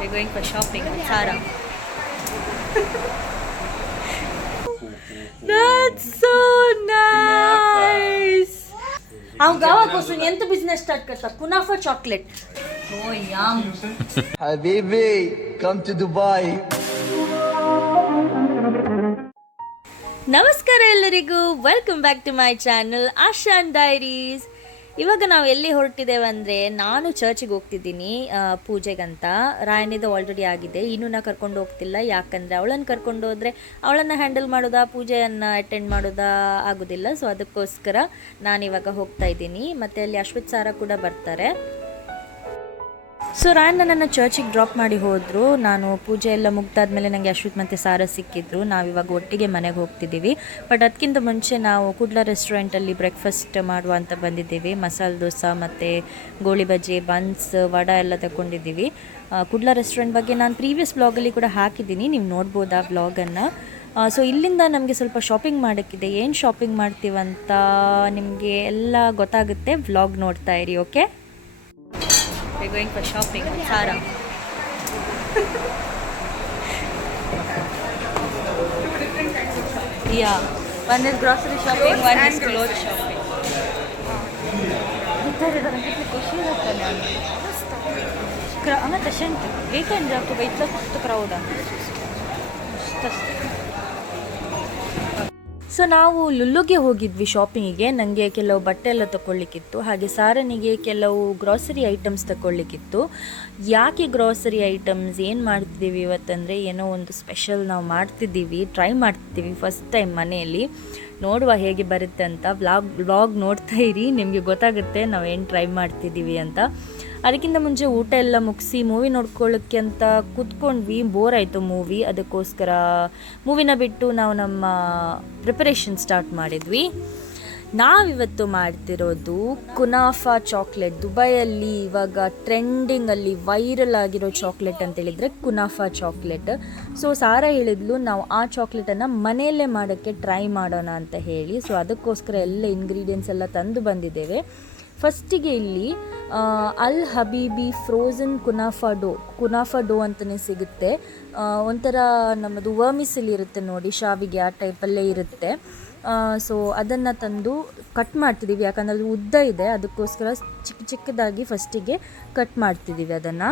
We're going for shopping with Sarah. That's so nice. हम गावा को सुनिए तो बिजनेस स्टार्ट करता कुनाफा chocolate. Oh yum. Habibi, come to Dubai. ನಮಸ್ಕಾರ ಎಲ್ಲರಿಗೂ, welcome back to my channel Ashan diaries. ಇವಾಗ ನಾವು ಎಲ್ಲಿ ಹೊರಟಿದ್ದೇವೆ ಅಂದರೆ, ನಾನು ಚರ್ಚಿಗೆ ಹೋಗ್ತಿದ್ದೀನಿ ಪೂಜೆಗಂತ. ರಾಯನಿದು ಆಲ್ರೆಡಿ ಆಗಿದೆ, ಇನ್ನೂ ನಾ ಕರ್ಕೊಂಡು ಹೋಗ್ತಿಲ್ಲ. ಯಾಕಂದರೆ ಅವಳನ್ನು ಕರ್ಕೊಂಡು ಹೋದರೆ ಅವಳನ್ನು ಹ್ಯಾಂಡಲ್ ಮಾಡೋದಾ, ಪೂಜೆಯನ್ನು ಅಟೆಂಡ್ ಮಾಡೋದಾ ಆಗೋದಿಲ್ಲ. ಸೊ ಅದಕ್ಕೋಸ್ಕರ ನಾನಿವಾಗ ಹೋಗ್ತಾ ಇದ್ದೀನಿ. ಮತ್ತು ಅಲ್ಲಿ ಅಶ್ವಿತ್ ಸಾರ ಕೂಡ ಬರ್ತಾರೆ. ಸೊ ರಾಯನ್ ನನ್ನನ್ನು ಚರ್ಚಿಗೆ ಡ್ರಾಪ್ ಮಾಡಿ ಹೋದರು. ನಾನು ಪೂಜೆ ಎಲ್ಲ ಮುಗ್ದಾದ್ಮೇಲೆ ನನಗೆ ಅಶ್ವಿತ್ ಮತ್ತು ಸಾರ ಸಿಕ್ಕಿದ್ರು. ನಾವಿವಾಗ ಒಟ್ಟಿಗೆ ಮನೆಗೆ ಹೋಗ್ತಿದ್ದೀವಿ. ಬಟ್ ಅದಕ್ಕಿಂತ ಮುಂಚೆ ನಾವು ಕುಡ್ಲ ರೆಸ್ಟೋರೆಂಟಲ್ಲಿ ಬ್ರೇಕ್ಫಾಸ್ಟ್ ಮಾಡುವ ಅಂತ ಬಂದಿದ್ದೀವಿ. ಮಸಾಲೆ ದೋಸೆ ಮತ್ತು ಗೋಳಿ ಬಜ್ಜಿ, ಬನ್ಸ್, ವಡ ಎಲ್ಲ ತಗೊಂಡಿದ್ದೀವಿ. ಕುಡ್ಲ ರೆಸ್ಟೋರೆಂಟ್ ಬಗ್ಗೆ ನಾನು ಪ್ರೀವಿಯಸ್ ವ್ಲಾಗಲ್ಲಿ ಕೂಡ ಹಾಕಿದ್ದೀನಿ, ನೀವು ನೋಡ್ಬೋದು ಆ ವ್ಲಾಗನ್ನು. ಸೊ ಇಲ್ಲಿಂದ ನಮಗೆ ಸ್ವಲ್ಪ ಶಾಪಿಂಗ್ ಮಾಡೋಕ್ಕಿದೆ. ಏನು ಶಾಪಿಂಗ್ ಮಾಡ್ತೀವಂತ ನಿಮಗೆ ಎಲ್ಲ ಗೊತ್ತಾಗುತ್ತೆ, ವ್ಲಾಗ್ ನೋಡ್ತಾ ಇರಿ. Okay, we're going for shopping with Sarah. Yeah, one is grocery shopping, one is clothes shopping. कितनी खुशी रहता है أنا تشنت weekend جابت بيت لك تكراودا. ಸೊ ನಾವು ಲುಲ್ಲುಗೆ ಹೋಗಿದ್ವಿ ಶಾಪಿಂಗಿಗೆ. ನನಗೆ ಕೆಲವು ಬಟ್ಟೆ ಎಲ್ಲ ತಗೊಳ್ಳಿಕ್ಕಿತ್ತು, ಹಾಗೆ ಸಾರನಿಗೆ ಕೆಲವು ಗ್ರಾಸರಿ ಐಟಮ್ಸ್ ತಗೊಳ್ಳಿಕ್ಕಿತ್ತು. ಯಾಕೆ ಗ್ರಾಸರಿ ಐಟಮ್ಸ್ ಏನು ಮಾಡ್ತಿದ್ದೀವಿ ಇವತ್ತಂದರೆ, ಏನೋ ಒಂದು ಸ್ಪೆಷಲ್ ನಾವು ಮಾಡ್ತಿದ್ದೀವಿ, ಟ್ರೈ ಮಾಡ್ತಿದ್ದೀವಿ ಫಸ್ಟ್ ಟೈಮ್ ಮನೆಯಲ್ಲಿ. ನೋಡುವ ಹೇಗೆ ಬರುತ್ತೆ ಅಂತ. ವ್ಲಾಗ್ ನೋಡ್ತಾ ಇರಿ, ನಿಮಗೆ ಗೊತ್ತಾಗುತ್ತೆ ನಾವು ಏನು ಟ್ರೈ ಮಾಡ್ತಿದ್ದೀವಿ ಅಂತ. ಅದಕ್ಕಿಂತ ಮುಂಚೆ ಊಟ ಎಲ್ಲ ಮುಗಿಸಿ ಮೂವಿ ನೋಡ್ಕೊಳ್ಳೋಕ್ಕೆ ಅಂತ ಕೂತ್ಕೊಂಡ್ವಿ. ಬೋರ್ ಆಯಿತು ಮೂವಿ, ಅದಕ್ಕೋಸ್ಕರ ಮೂವಿನ ಬಿಟ್ಟು ನಾವು ನಮ್ಮ ಪ್ರಿಪರೇಷನ್ ಸ್ಟಾರ್ಟ್ ಮಾಡಿದ್ವಿ. ನಾವಿವತ್ತು ಮಾಡ್ತಿರೋದು ಕುನಾಫಾ ಚಾಕ್ಲೇಟ್. ದುಬೈಯಲ್ಲಿ ಇವಾಗ ಟ್ರೆಂಡಿಂಗಲ್ಲಿ ವೈರಲ್ ಆಗಿರೋ ಚಾಕ್ಲೇಟ್ ಅಂತೇಳಿದರೆ ಕುನಾಫಾ ಚಾಕ್ಲೇಟ್. ಸೊ ಸಾರ ಹೇಳಿದ್ಲು ನಾವು ಆ ಚಾಕ್ಲೇಟನ್ನು ಮನೆಯಲ್ಲೇ ಮಾಡೋಕ್ಕೆ ಟ್ರೈ ಮಾಡೋಣ ಅಂತ ಹೇಳಿ. ಸೊ ಅದಕ್ಕೋಸ್ಕರ ಎಲ್ಲ ಇಂಗ್ರೀಡಿಯೆಂಟ್ಸ್ ಎಲ್ಲ ತಂದು ಬಂದಿದ್ದೇವೆ. ಫಸ್ಟಿಗೆ ಇಲ್ಲಿ ಅಲ್ ಹಬೀಬಿ ಫ್ರೋಝನ್ ಕುನಾಫಾ ಡೋ ಅಂತಲೇ ಸಿಗುತ್ತೆ. ಒಂಥರ ನಮ್ಮದು ವರ್ಮಿಸಲ್ ಇರುತ್ತೆ ನೋಡಿ, ಶಾವಿಗೆ ಆ ಟೈಪಲ್ಲೇ ಇರುತ್ತೆ. ಸೊ ಅದನ್ನು ತಂದು ಕಟ್ ಮಾಡ್ತಿದ್ದೀವಿ, ಯಾಕಂದರೆ ಅದು ಉದ್ದ ಇದೆ, ಅದಕ್ಕೋಸ್ಕರ ಚಿಕ್ಕ ಚಿಕ್ಕದಾಗಿ ಫಸ್ಟಿಗೆ ಕಟ್ ಮಾಡ್ತಿದ್ದೀವಿ ಅದನ್ನು.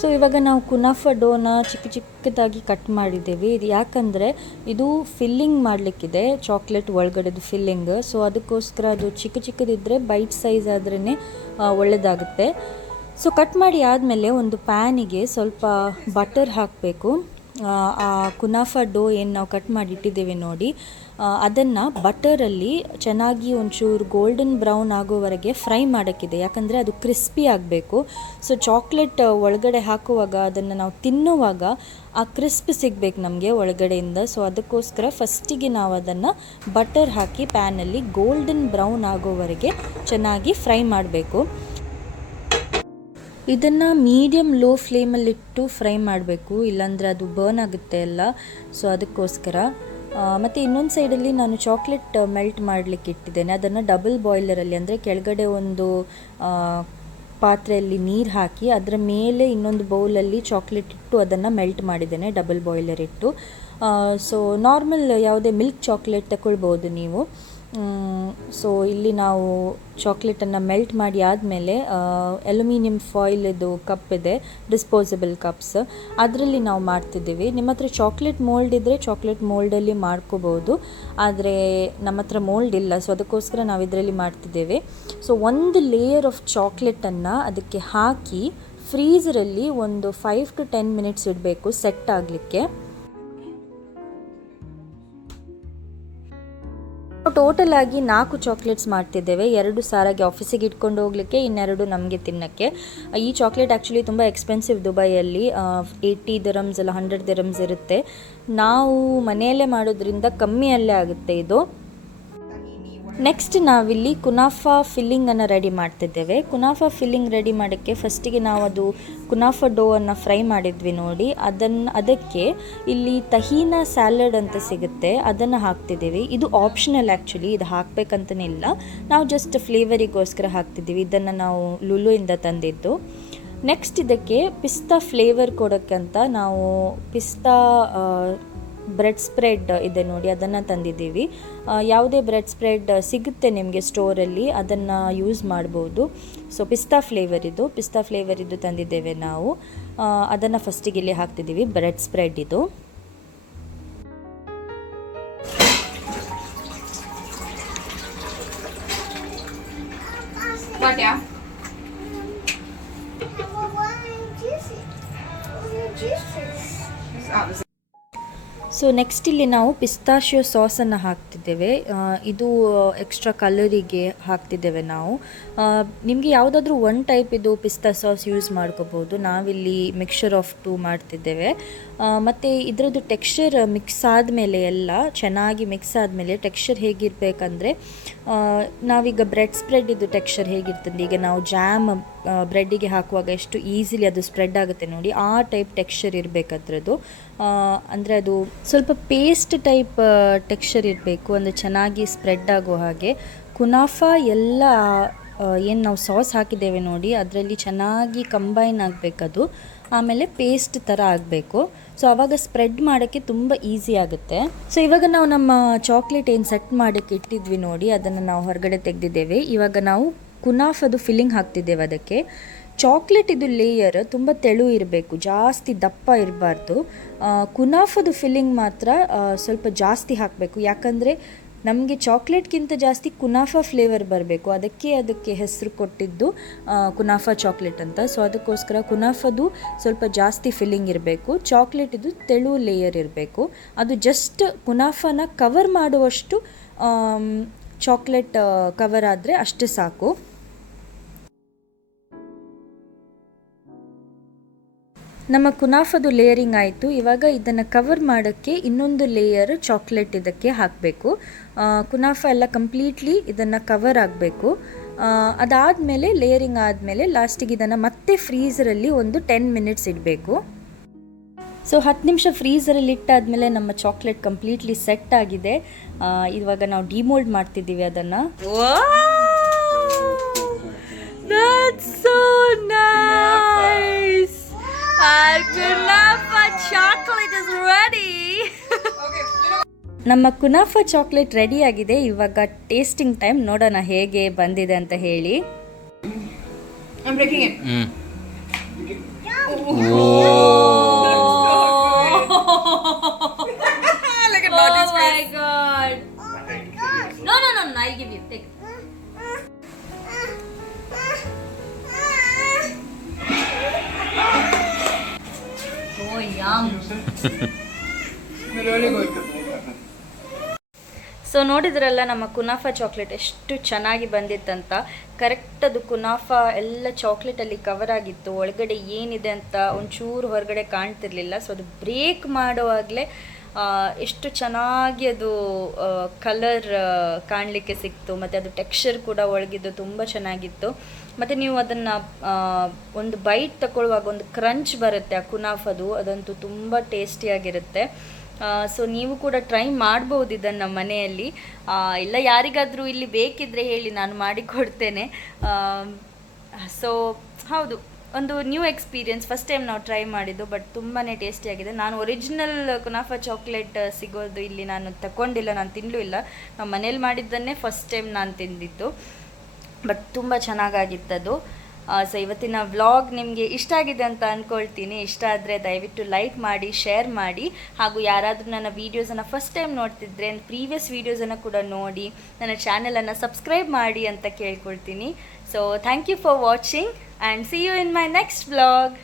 ಸೊ ಇವಾಗ ನಾವು ಕುನಾಫಾ ಡೋನ ಚಿಕ್ಕ ಚಿಕ್ಕದಾಗಿ ಕಟ್ ಮಾಡಿದ್ದೇವೆ. ಇದು ಯಾಕಂದರೆ ಇದು ಫಿಲ್ಲಿಂಗ್ ಮಾಡಲಿಕ್ಕಿದೆ, ಚಾಕ್ಲೇಟ್ ಒಳಗಡೆದು ಫಿಲ್ಲಿಂಗ್. ಸೊ ಅದಕ್ಕೋಸ್ಕರ ಅದು ಚಿಕ್ಕ ಚಿಕ್ಕದಿದ್ದರೆ ಬೈಟ್ ಸೈಜ್ ಆದ್ರೇ ಒಳ್ಳೆಯದಾಗುತ್ತೆ. ಸೊ ಕಟ್ ಮಾಡಿ ಆದಮೇಲೆ ಒಂದು ಪ್ಯಾನಿಗೆ ಸ್ವಲ್ಪ ಬಟರ್ ಹಾಕಬೇಕು. ಆ ಕುನಾಫಾ ಡೋ ಏನು ನಾವು ಕಟ್ ಮಾಡಿ ಇಟ್ಟಿದ್ದೇವೆ ನೋಡಿ, ಅದನ್ನು ಬಟರಲ್ಲಿ ಚೆನ್ನಾಗಿ ಒಂಚೂರು ಗೋಲ್ಡನ್ ಬ್ರೌನ್ ಆಗೋವರೆಗೆ ಫ್ರೈ ಮಾಡೋಕ್ಕಿದೆ, ಯಾಕಂದರೆ ಅದು ಕ್ರಿಸ್ಪಿ ಆಗಬೇಕು. ಸೊ ಚಾಕ್ಲೇಟ್ ಒಳಗಡೆ ಹಾಕುವಾಗ, ಅದನ್ನು ನಾವು ತಿನ್ನುವಾಗ ಆ ಕ್ರಿಸ್ಪ್ ಸಿಗಬೇಕು ನಮಗೆ ಒಳಗಡೆಯಿಂದ. ಸೊ ಅದಕ್ಕೋಸ್ಕರ ಫಸ್ಟಿಗೆ ನಾವು ಅದನ್ನು ಬಟರ್ ಹಾಕಿ ಪ್ಯಾನಲ್ಲಿ ಗೋಲ್ಡನ್ ಬ್ರೌನ್ ಆಗೋವರೆಗೆ ಚೆನ್ನಾಗಿ ಫ್ರೈ ಮಾಡಬೇಕು. ಇದನ್ನು ಮೀಡಿಯಮ್ ಲೋ ಫ್ಲೇಮಲ್ಲಿಟ್ಟು ಫ್ರೈ ಮಾಡಬೇಕು, ಇಲ್ಲಾಂದರೆ ಅದು ಬರ್ನ್ ಆಗುತ್ತೆ ಎಲ್ಲ. ಸೊ ಅದಕ್ಕೋಸ್ಕರ ಮತ್ತು ಇನ್ನೊಂದು ಸೈಡಲ್ಲಿ ನಾನು ಚಾಕ್ಲೇಟ್ ಮೆಲ್ಟ್ ಮಾಡಲಿಕ್ಕೆ ಇಟ್ಟಿದ್ದೇನೆ. ಅದನ್ನು ಡಬಲ್ ಬಾಯ್ಲರಲ್ಲಿ, ಅಂದರೆ ಕೆಳಗಡೆ ಒಂದು ಪಾತ್ರೆಯಲ್ಲಿ ನೀರು ಹಾಕಿ ಅದರ ಮೇಲೆ ಇನ್ನೊಂದು ಬೌಲಲ್ಲಿ ಚಾಕ್ಲೇಟ್ ಇಟ್ಟು ಅದನ್ನು ಮೆಲ್ಟ್ ಮಾಡಿದ್ದೇನೆ, ಡಬಲ್ ಬಾಯ್ಲರ್ ಇಟ್ಟು. ಸೊ ನಾರ್ಮಲ್ ಯಾವುದೇ ಮಿಲ್ಕ್ ಚಾಕ್ಲೇಟ್ ತಗೊಳ್ಬೋದು ನೀವು. ಸೊ ಇಲ್ಲಿ ನಾವು ಚಾಕ್ಲೇಟನ್ನು ಮೆಲ್ಟ್ ಮಾಡಿ ಆದಮೇಲೆ ಅಲ್ಯೂಮಿನಿಯಂ ಫಾಯಿಲ್ದು ಕಪ್ ಇದೆ, ಡಿಸ್ಪೋಸಬಲ್ ಕಪ್ಸ್, ಅದರಲ್ಲಿ ನಾವು ಮಾಡ್ತಿದ್ದೀವಿ. ನಿಮ್ಮ ಹತ್ರ ಚಾಕ್ಲೇಟ್ ಮೋಲ್ಡ್ ಇದ್ದರೆ ಚಾಕ್ಲೇಟ್ ಮೋಲ್ಡಲ್ಲಿ ಮಾಡ್ಕೋಬೋದು, ಆದರೆ ನಮ್ಮ ಹತ್ರ ಮೋಲ್ಡ್ ಇಲ್ಲ. ಸೊ ಅದಕ್ಕೋಸ್ಕರ ನಾವು ಇದರಲ್ಲಿ ಮಾಡ್ತಿದ್ದೇವೆ. ಸೊ ಒಂದು ಲೇಯರ್ ಆಫ್ ಚಾಕ್ಲೇಟನ್ನು ಅದಕ್ಕೆ ಹಾಕಿ ಫ್ರೀಝರಲ್ಲಿ ಒಂದು 5 to 10 ಮಿನಿಟ್ಸ್ ಇಡಬೇಕು ಸೆಟ್ ಆಗಲಿಕ್ಕೆ. ಟೋಟಲ್ ಆಗಿ 4 ಚಾಕ್ಲೇಟ್ಸ್ ಮಾಡ್ತಿದ್ದೇವೆ. 2 ಸಾರಾಗಿ ಆಫೀಸಿಗೆ ಇಟ್ಕೊಂಡು ಹೋಗಲಿಕ್ಕೆ, ಇನ್ನೆರಡು ನಮಗೆ ತಿನ್ನೋಕ್ಕೆ. ಈ ಚಾಕ್ಲೇಟ್ ಆ್ಯಕ್ಚುಲಿ ತುಂಬ ಎಕ್ಸ್ಪೆನ್ಸಿವ್ ದುಬೈಯಲ್ಲಿ, 80 ದಿರಮ್ಸ್ ಅಲ್ಲ 100 ದಿರಮ್ಸ್ ಇರುತ್ತೆ. ನಾವು ಮನೆಯಲ್ಲೇ ಮಾಡೋದ್ರಿಂದ ಕಮ್ಮಿಯಲ್ಲೇ ಆಗುತ್ತೆ ಇದು. ನೆಕ್ಸ್ಟ್ ನಾವಿಲ್ಲಿ ಕುನಾಫಾ ಫಿಲ್ಲಿಂಗನ್ನು ರೆಡಿ ಮಾಡ್ತಿದ್ದೇವೆ. ಕುನಾಫಾ ಫಿಲ್ಲಿಂಗ್ ರೆಡಿ ಮಾಡೋಕ್ಕೆ ಫಸ್ಟಿಗೆ ನಾವು ಅದು ಕುನಾಫಾ ಡೋವನ್ನು ಫ್ರೈ ಮಾಡಿದ್ವಿ ನೋಡಿ, ಅದಕ್ಕೆ ಇಲ್ಲಿ ತಹೀನಾ ಸ್ಯಾಲಡ್ ಅಂತ ಸಿಗುತ್ತೆ, ಅದನ್ನು ಹಾಕ್ತಿದ್ದೀವಿ. ಇದು ಆಪ್ಷನಲ್ ಆ್ಯಕ್ಚುಲಿ, ಇದು ಹಾಕಬೇಕಂತನೇ ಇಲ್ಲ, ನಾವು ಜಸ್ಟ್ ಫ್ಲೇವರಿಗೋಸ್ಕರ ಹಾಕ್ತಿದ್ದೀವಿ. ಇದನ್ನು ನಾವು ಲುಲುಯಿಂದ ತಂದಿದ್ದು. ನೆಕ್ಸ್ಟ್ ಇದಕ್ಕೆ ಪಿಸ್ತಾ ಫ್ಲೇವರ್ ಕೊಡೋಕ್ಕಂತ ನಾವು ಪಿಸ್ತಾ ಬ್ರೆಡ್ ಸ್ಪ್ರೆಡ್ ಇದೆ ನೋಡಿ, ಅದನ್ನು ತಂದಿದ್ದೀವಿ. ಯಾವುದೇ ಬ್ರೆಡ್ ಸ್ಪ್ರೆಡ್ ಸಿಗುತ್ತೆ ನಿಮಗೆ ಸ್ಟೋರಲ್ಲಿ, ಅದನ್ನು ಯೂಸ್ ಮಾಡ್ಬೋದು. ಸೊ ಪಿಸ್ತಾ ಫ್ಲೇವರ್ ಇದು ತಂದಿದ್ದೇವೆ ನಾವು. ಅದನ್ನು ಫಸ್ಟಿಗೆ ಇಲ್ಲಿ ಹಾಕ್ತಿದ್ದೀವಿ, ಬ್ರೆಡ್ ಸ್ಪ್ರೆಡ್ ಇದು. ಸೊ ನೆಕ್ಸ್ಟ್ ಇಲ್ಲಿ ನಾವು ಪಿಸ್ತಾಶಿಯೋ ಸಾಸನ್ನು ಹಾಕ್ತಿದ್ದೇವೆ. ಇದು ಎಕ್ಸ್ಟ್ರಾ ಕಲರಿಗೆ ಹಾಕ್ತಿದ್ದೇವೆ ನಾವು. ನಿಮಗೆ ಯಾವುದಾದ್ರೂ ಒನ್ ಟೈಪ್ ಇದು ಪಿಸ್ತಾ ಸಾಸ್ ಯೂಸ್ ಮಾಡ್ಕೋಬೋದು. ನಾವಿಲ್ಲಿ ಮಿಕ್ಸ್ಚರ್ ಆಫ್ ಟೂ ಮಾಡ್ತಿದ್ದೇವೆ. ಮತ್ತು ಇದರದ್ದು ಟೆಕ್ಸ್ಚರ್ ಮಿಕ್ಸ್ ಆದಮೇಲೆ ಎಲ್ಲ ಚೆನ್ನಾಗಿ ಮಿಕ್ಸ್ ಆದಮೇಲೆ ಟೆಕ್ಸ್ಚರ್ ಹೇಗಿರಬೇಕಂದ್ರೆ, ನಾವೀಗ ಬ್ರೆಡ್ ಸ್ಪ್ರೆಡ್ ಇದು ಟೆಕ್ಸ್ಚರ್ ಹೇಗಿರ್ತದೆ, ಈಗ ನಾವು ಜಾಮ್ ಬ್ರೆಡ್ಡಿಗೆ ಹಾಕುವಾಗ ಎಷ್ಟು ಈಸಿಲಿ ಅದು ಸ್ಪ್ರೆಡ್ ಆಗುತ್ತೆ ನೋಡಿ, ಆ ಟೈಪ್ ಟೆಕ್ಸ್ಚರ್ ಇರಬೇಕು ಅದರದ್ದು. ಅಂದರೆ ಅದು ಸ್ವಲ್ಪ ಪೇಸ್ಟ್ ಟೈಪ್ ಟೆಕ್ಸ್ಚರ್ ಇರಬೇಕು, ಅಂದರೆ ಚೆನ್ನಾಗಿ ಸ್ಪ್ರೆಡ್ ಆಗೋ ಹಾಗೆ. ಕುನಾಫಾ ಎಲ್ಲ ಏನು ನಾವು ಸಾಸ್ ಹಾಕಿದ್ದೇವೆ ನೋಡಿ, ಅದರಲ್ಲಿ ಚೆನ್ನಾಗಿ ಕಂಬೈನ್ ಆಗಬೇಕದು, ಆಮೇಲೆ ಪೇಸ್ಟ್ ಥರ ಆಗಬೇಕು. ಸೊ ಆವಾಗ ಸ್ಪ್ರೆಡ್ ಮಾಡೋಕ್ಕೆ ತುಂಬ ಈಸಿ ಆಗುತ್ತೆ. ಸೊ ಇವಾಗ ನಾವು ನಮ್ಮ ಚಾಕ್ಲೇಟ್ ಏನು ಸೆಟ್ ಮಾಡೋಕ್ಕೆ ಇಟ್ಟಿದ್ವಿ ನೋಡಿ, ಅದನ್ನು ನಾವು ಹೊರಗಡೆ ತೆಗೆದಿದ್ದೇವೆ. ಇವಾಗ ನಾವು ಕುನಾಫದು ಫಿಲ್ಲಿಂಗ್ ಹಾಕ್ತಿದ್ದೇವೆ. ಅದಕ್ಕೆ ಚಾಕ್ಲೇಟ್ ಇದು ಲೇಯರ್ ತುಂಬ ತೆಳು ಇರಬೇಕು, ಜಾಸ್ತಿ ದಪ್ಪ ಇರಬಾರ್ದು. ಕುನಾಫದು ಫಿಲ್ಲಿಂಗ್ ಮಾತ್ರ ಸ್ವಲ್ಪ ಜಾಸ್ತಿ ಹಾಕಬೇಕು, ಯಾಕಂದರೆ ನಮಗೆ ಚಾಕ್ಲೇಟ್ಗಿಂತ ಜಾಸ್ತಿ ಕುನಾಫಾ ಫ್ಲೇವರ್ ಬರಬೇಕು. ಅದಕ್ಕೆ ಹೆಸರು ಕೊಟ್ಟಿದ್ದು ಕುನಾಫಾ ಚಾಕ್ಲೇಟ್ ಅಂತ. ಸೊ ಅದಕ್ಕೋಸ್ಕರ ಕುನಾಫದು ಸ್ವಲ್ಪ ಜಾಸ್ತಿ ಫಿಲ್ಲಿಂಗ್ ಇರಬೇಕು, ಚಾಕ್ಲೇಟ್ ಇದು ತೆಳು ಲೇಯರ್ ಇರಬೇಕು. ಅದು ಜಸ್ಟ್ ಕುನಾಫಾನ ಕವರ್ ಮಾಡುವಷ್ಟು ಚಾಕ್ಲೇಟ್ ಕವರ್ ಆದರೆ ಅಷ್ಟೇ ಸಾಕು. ನಮ್ಮ ಕುನಾಫದು ಲೇಯರಿಂಗ್ ಆಯಿತು. ಇವಾಗ ಇದನ್ನು ಕವರ್ ಮಾಡೋಕ್ಕೆ ಇನ್ನೊಂದು ಲೇಯರ್ ಚಾಕ್ಲೇಟ್ ಇದಕ್ಕೆ ಹಾಕಬೇಕು. ಕುನಾಫಾ ಎಲ್ಲ ಕಂಪ್ಲೀಟ್ಲಿ ಇದನ್ನು ಕವರ್ ಆಗಬೇಕು. ಅದಾದಮೇಲೆ ಲೇಯರಿಂಗ್ ಆದಮೇಲೆ ಲಾಸ್ಟಿಗೆ ಇದನ್ನು ಮತ್ತೆ ಫ್ರೀಝರಲ್ಲಿ ಒಂದು 10 ಮಿನಿಟ್ಸ್ ಇಡಬೇಕು. ಸೊ 10 ನಿಮಿಷ ಫ್ರೀಝರಲ್ಲಿ ಇಟ್ಟಾದಮೇಲೆ ನಮ್ಮ ಚಾಕ್ಲೇಟ್ ಕಂಪ್ಲೀಟ್ಲಿ ಸೆಟ್ ಆಗಿದೆ. ಇವಾಗ ನಾವು ಡಿಮೋಲ್ಡ್ ಮಾಡ್ತಿದ್ದೀವಿ ಅದನ್ನು. That's so nice. Our kunafa chocolate is ready. ನಮ್ಮ ಕುನಾಫಾ ಚಾಕ್ಲೇಟ್ ರೆಡಿ ಆಗಿದೆ. ಇವಾಗ ಟೇಸ್ಟಿಂಗ್ ಟೈಮ್, ನೋಡೋಣ ಹೇಗೆ ಬಂದಿದೆ ಅಂತ ಹೇಳಿ. I'm breaking it. Look at Marty's face. Oh my god. No, I'll give you. Take. Oh, yum. Really good. So ನೋಡಿದ್ರಲ್ಲ ನಮ್ಮ ಕುನಾಫಾ ಚಾಕ್ಲೇಟ್ ಎಷ್ಟು ಚೆನ್ನಾಗಿ ಬಂದಿತ್ತಂತ. ಕರೆಕ್ಟ್ ಅದು ಕುನಾಫಾ ಎಲ್ಲ ಚಾಕ್ಲೇಟಲ್ಲಿ ಕವರ್ ಆಗಿತ್ತು, ಒಳಗಡೆ ಏನಿದೆ ಅಂತ ಒಂಚೂರು ಹೊರಗಡೆ ಕಾಣ್ತಿರ್ಲಿಲ್ಲ. ಸೊ ಅದು ಬ್ರೇಕ್ ಮಾಡುವಾಗಲೇ ಎಷ್ಟು ಚೆನ್ನಾಗಿ ಅದು ಕಲರ್ ಕಾಣಲಿಕ್ಕೆ ಸಿಕ್ತು, ಮತ್ತು ಅದು ಟೆಕ್ಸ್ಚರ್ ಕೂಡ ಒಳಗಿದ್ದು ತುಂಬ ಚೆನ್ನಾಗಿತ್ತು. ಮತ್ತು ನೀವು ಅದನ್ನು ಒಂದು ಬೈಟ್ ತಗೊಳ್ಳುವಾಗ ಒಂದು ಕ್ರಂಚ್ ಬರುತ್ತೆ ಆ ಕುನಾಫದು, ಅದಂತೂ ತುಂಬ ಟೇಸ್ಟಿಯಾಗಿರುತ್ತೆ. ಸೊ ನೀವು ಕೂಡ ಟ್ರೈ ಮಾಡ್ಬೋದು ಇದನ್ನು ಮನೆಯಲ್ಲಿ. ಇಲ್ಲ ಯಾರಿಗಾದರೂ ಇಲ್ಲಿ ಬೇಕಿದ್ದರೆ ಹೇಳಿ, ನಾನು ಮಾಡಿಕೊಡ್ತೇನೆ. ಸೊ ಹೌದು, ಒಂದು ನ್ಯೂ ಎಕ್ಸ್ಪೀರಿಯನ್ಸ್, ಫಸ್ಟ್ ಟೈಮ್ ನಾವು ಟ್ರೈ ಮಾಡಿದ್ದು, ಬಟ್ ತುಂಬಾ ಟೇಸ್ಟಿಯಾಗಿದೆ. ನಾನು ಒರಿಜಿನಲ್ ಕುನಾಫಾ ಚಾಕ್ಲೇಟ್ ಸಿಗೋದು ಇಲ್ಲಿ ನಾನು ತಗೊಂಡಿಲ್ಲ, ನಾನು ತಿನ್ನಲೂ ಇಲ್ಲ. ನಾವು ಮನೇಲಿ ಮಾಡಿದ್ದನ್ನೇ ಫಸ್ಟ್ ಟೈಮ್ ನಾನು ತಿಂದಿದ್ದು, ಬಟ್ ತುಂಬ ಚೆನ್ನಾಗಾಗಿತ್ತದು. ಸೊ ಇವತ್ತಿನ ವ್ಲಾಗ್ ನಿಮಗೆ ಇಷ್ಟ ಆಗಿದೆ ಅಂತ ಅಂದ್ಕೊಳ್ತೀನಿ. ಇಷ್ಟ ಆದರೆ ದಯವಿಟ್ಟು ಲೈಕ್ ಮಾಡಿ, ಶೇರ್ ಮಾಡಿ, ಹಾಗೂ ಯಾರಾದರೂ ನನ್ನ ವೀಡಿಯೋಸನ್ನು ಫಸ್ಟ್ ಟೈಮ್ ನೋಡ್ತಿದ್ರೆ ಪ್ರೀವಿಯಸ್ ವೀಡಿಯೋಸನ್ನು ಕೂಡ ನೋಡಿ ನನ್ನ ಚಾನಲನ್ನು ಸಬ್ಸ್ಕ್ರೈಬ್ ಮಾಡಿ ಅಂತ ಕೇಳ್ಕೊಳ್ತೀನಿ. So thank you for watching and see you in my next vlog.